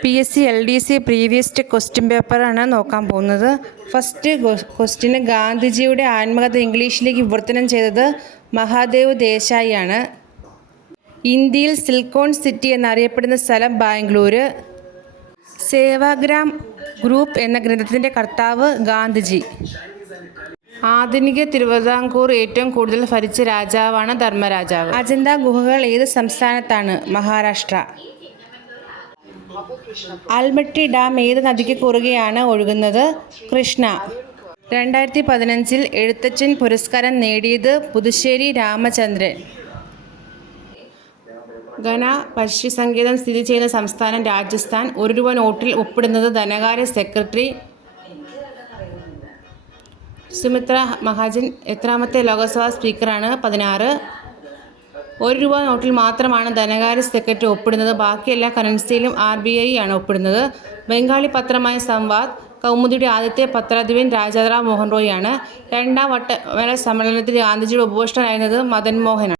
PSC LDC previous question പേപ്പറാണ് നോക്കാൻ പോകുന്നത്. ഫസ്റ്റ് ക്വസ്റ്റ്യന് ഗാന്ധിജിയുടെ ആത്മകഥ ഇംഗ്ലീഷിലേക്ക് വിവർത്തനം ചെയ്തത് മഹാദേവ് ദേശായി ആണ്. ഇന്ത്യയിൽ സിലിക്കോൺ സിറ്റി എന്നറിയപ്പെടുന്ന സ്ഥലം ബാംഗ്ലൂർ. സേവാഗ്രാം ഗ്രൂപ്പ് എന്ന ഗ്രന്ഥത്തിൻ്റെ കർത്താവ് ഗാന്ധിജി. ആധുനിക തിരുവിതാംകൂർ ഏറ്റവും കൂടുതൽ ഭരിച്ച രാജാവാണ് ധർമ്മരാജാവ്. അജന്ത ഗുഹകൾ ഏത് സംസ്ഥാനത്താണ്? മഹാരാഷ്ട്ര. ആൽമട്ടി ഡാം ഏത് നദിക്ക് കുറുകെയാണ് ഒഴുകുന്നത്? കൃഷ്ണ. 2015 എഴുത്തച്ഛൻ പുരസ്കാരം നേടിയത് പുതുശ്ശേരി രാമചന്ദ്രൻ. ഘന പക്ഷിസങ്കേതം സ്ഥിതി ചെയ്യുന്ന സംസ്ഥാനം രാജസ്ഥാൻ. ₹1 നോട്ടിൽ ഒപ്പിടുന്നത് ധനകാര്യ സെക്രട്ടറി സുമിത്ര മഹാജൻ. എത്രാമത്തെ ലോക്സഭാ സ്പീക്കറാണ്? 16. ₹1 നോട്ടിൽ മാത്രമാണ് ധനകാര്യ സെക്രട്ടറി ഒപ്പിടുന്നത്. ബാക്കി എല്ലാ കറൻസിയിലും RBI ആണ് ഒപ്പിടുന്നത്. ബംഗാളി പത്രമായ സംവാദ് കൗമുദിയുടെ ആദ്യത്തെ പത്രാധിപൻ രാജാറാം മോഹൻ റോയ് ആണ്. രണ്ടാം വട്ടമേള സമ്മേളനത്തിൽ ഗാന്ധിജിയുടെ ഉപദേഷ്ടാവായിരുന്നത് മദൻ മോഹനാണ്.